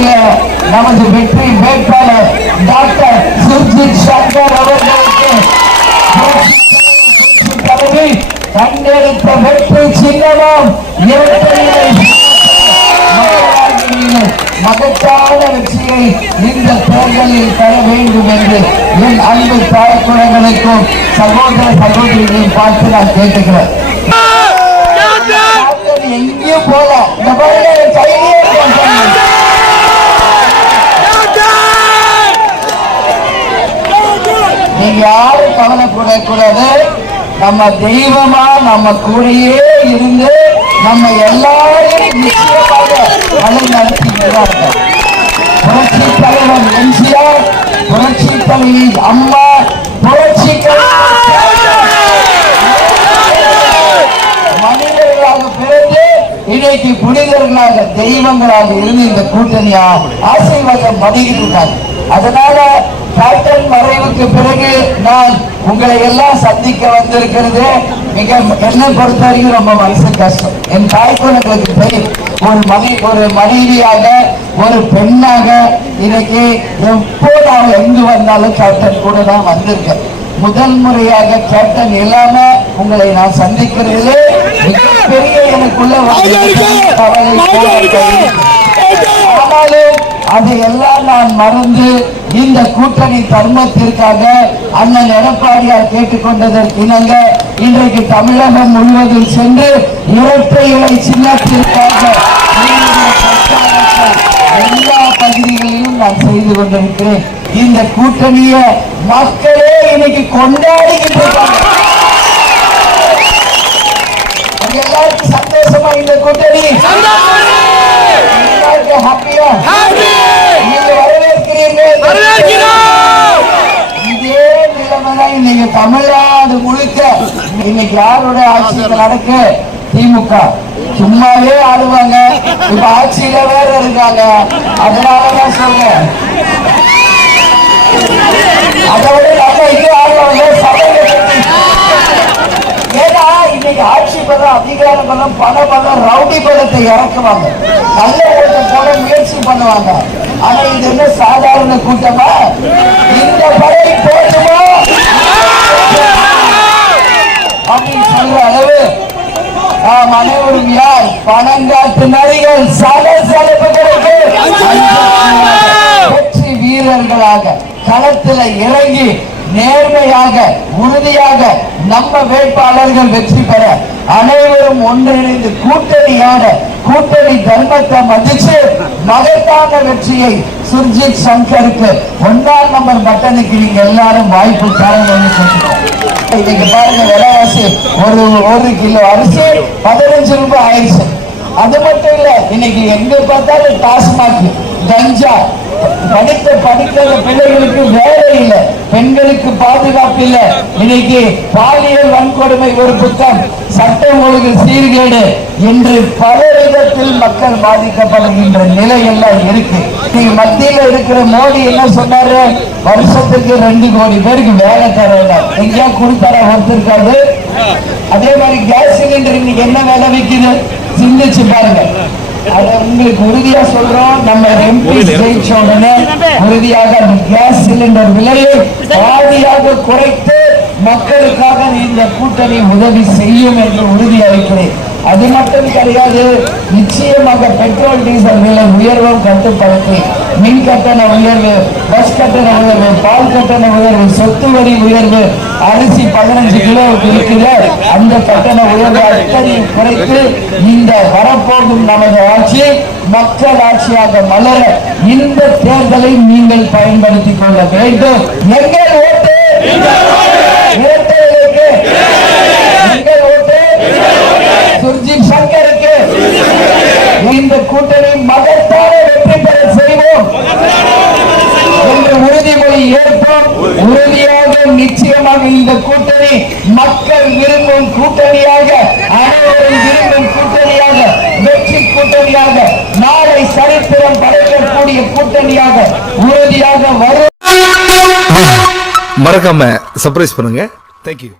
கூட்டணியில நமது வெற்றி வேட்பாளர் டாக்டர் சுர்ஜித் சங்கர் அவர்களுக்கு கண்டெடுத்த வெற்றி சின்னமும் மகத்தான வெற்றியை இந்த தேர்தலில் பெற வேண்டும் என்று என் அன்பு தாய் குழந்தைகளுக்கும் சகோதர சகோதரிகளையும் பார்த்து நான் கேட்டுக்கிறேன். எங்கேயும் போல இந்த கையிலே நீங்க யாரும் கவலைப்படக்கூடாது. நம்ம தெய்வமா நம்ம கூடயே இருந்து நம்ம எல்லாரையும் நிச்சயமாக வழி நடத்திக்கிறார். புரட்சி தலைவர் எம்ஜிஆர், புரட்சி தலைவி அம்மா, புரட்சி மனிதர்களாக பிறந்து இன்னைக்கு புனிதர்களாக தெய்வங்களாக இருந்து இந்த கூட்டணியா ஆசீர்வாதம் பண்ணிக்கிட்டு இருக்காங்க. அதனால கேப்டன் மறைவுக்கு பிறகு நான் உங்களை எல்லாம் சந்திக்க வந்திருக்கிறது மிக என்னை பொறுத்த வரைக்கும் ரொம்ப மனசு கஷ்டம். என் தாய்க்குழந்தைகளுக்கு தெரியும், ஒரு மனைவியாக ஒரு பெண்ணாக இன்னைக்கு எப்போது அவங்க எங்கு வந்தாலும் கேப்டன் கூட தான் வந்திருக்கேன். முதல் முறையாக கேப்டன் இல்லாம உங்களை நான் சந்திக்கிறதுலே மிகப்பெரிய எனக்குள்ள ஆனாலும் அதையெல்லாம் நான் மறந்து இந்த கூட்டணி தர்மத்திற்காக அண்ணன் எடப்பாடியார் கேட்டுக்கொண்டதற்கு இணங்க இன்றைக்கு தமிழகம் முழுவதும் சென்று இரட்டை இலை சின்னத்திற்காக எல்லா பகுதிகளிலும் நான் செய்து கொண்டிருக்கிறேன். இந்த கூட்டணிய மக்களே இன்னைக்கு கொண்டாடிக்கிட்டு இருக்காங்க. எல்லாருக்கும் சந்தோஷமா இந்த கூட்டணி ஹாப்பியா நீங்க வரவேற்கிறீர்கள். இதே நிலைமைதான் இன்னைக்கு தமிழ்நாடு முழுக்க. இன்னைக்கு யாரோட ஆட்சியில் நடக்க திமுக சும்மாவே ஆடுவாங்க, இப்ப ஆட்சியில வேற இருக்காங்க. அதனாலதான் சொல்றேன், அதை விட நம்ம இங்கே ஆடுவாங்க சபையில. ஏன்னா இன்னைக்கு ஆட்சி பலம், அதிகார பலம், பண பலம், ரவுடி பலத்தை இறக்குவாங்க, நல்ல ஓட்டு போட முயற்சி பண்ணுவாங்க. ஆனா இது என்ன சாதாரண கூட்டமா? இந்த படை போதுமா அப்படின்னு சொல்ற அளவு நாம் அனைவரும் யார் பணங்காட்டு நடிகள் சலசலப்புகளுக்கு வெற்றி வீரர்களாக களத்தில் இறங்கி நேர்மையாக உறுதியாக நம்ம வேட்பாளர்கள் வெற்றி பெற அனைவரும் ஒன்றிணைந்து கூட்டணியான கூட்டணி தர்மத்தை மதிச்சு மகத்தான வெற்றியை சுர்ஜித் சங்கருக்கு 1ஆம் நம்பர் பட்டனுக்கு நீங்க எல்லாரும் வாய்ப்பு தரணும்னு சொல்றோம். இன்னைக்கு பாருங்க, விலைவாசி ஒரு கிலோ அரிசி 15 ரூபாய் ஆயிடுச்சு. அது மட்டும் இல்ல, இன்னைக்கு எங்க பார்த்தாலும் டாஸ்மாக், கஞ்சா, படிக்கிற பிள்ளைகளுக்கு வேலை இல்லை, பெண்களுக்கு பாதுகாப்பு இல்லை. இன்னைக்கு பாலியல் வன்கொடுமை ஒரு புத்தம், சட்டம் ஒழுங்கு சீர்கேடு என்று பல விதத்தில் மக்கள் பாதிக்கப்படுகின்ற நிலை எல்லாம் இருக்கு. நீங்க மத்தியில இருக்கிற மோடி என்ன சொன்னாரு? வருஷத்துக்கு 2 கோடி பேருக்கு வேலை தரல. எங்கேயா கொடுத்தாரா? ஒருத்தருக்காது. அதே மாதிரி கேஸ் சிலிண்டர் இன்னைக்கு என்ன வேலை விற்குது சிந்திச்சு பாருங்க. அதை உங்களுக்கு உறுதியா சொல்றோம், நம்ம எம்பி ஜெயிச்ச உடனே உறுதியாக அந்த கேஸ் சிலிண்டர் விலையை பாதியாக குறைத்து மக்களுக்காக இந்த கூட்டணி உதவி செய்யும் என்று உறுதியளிக்கிறேன். அது மட்டும் கிடையாது, நிச்சயமாக பெட்ரோல் டீசல் விலை உயர்வும் கட்டுப்படுத்தி மின் கட்டண உயர்வு, பஸ் கட்டண உயர்வு, பால் கட்டண உயர்வு, சொத்து வரி உயர்வு, அரிசி 15 கிலோவுக்கு இருக்குது, அந்த கட்டண உயர்வு அத்தனையும் குறைத்து இந்த வரப்போகும் நமது ஆட்சி மக்கள் ஆட்சியாக மலர இந்த தேர்தலை நீங்கள் பயன்படுத்திக் கொள்ள வேண்டும். எங்கள் ஓட்டு இரட்டைகளுக்கு, எங்கள் ஓட்டு சுர்ஜித் சங்கருக்கு. இந்த கூட்டணி மகத்தான வெற்றி பெற செய்வோம் என்று உறுதிமொழி ஏற்போம். உறுதியாக நிச்சயமாக இந்த கூட்டணி மக்கள் விரும்பும் கூட்டணியாக, அனைவரும் விரும்பும் கூட்டணியாக, வெற்றி கூட்டணியாக, நாளை சரித்திரம் படைக்கக்கூடிய கூட்டணியாக உறுதியாக வரும். மறக்காம சர்ப்ரைஸ் பண்ணுங்க. தேங்க்யூ.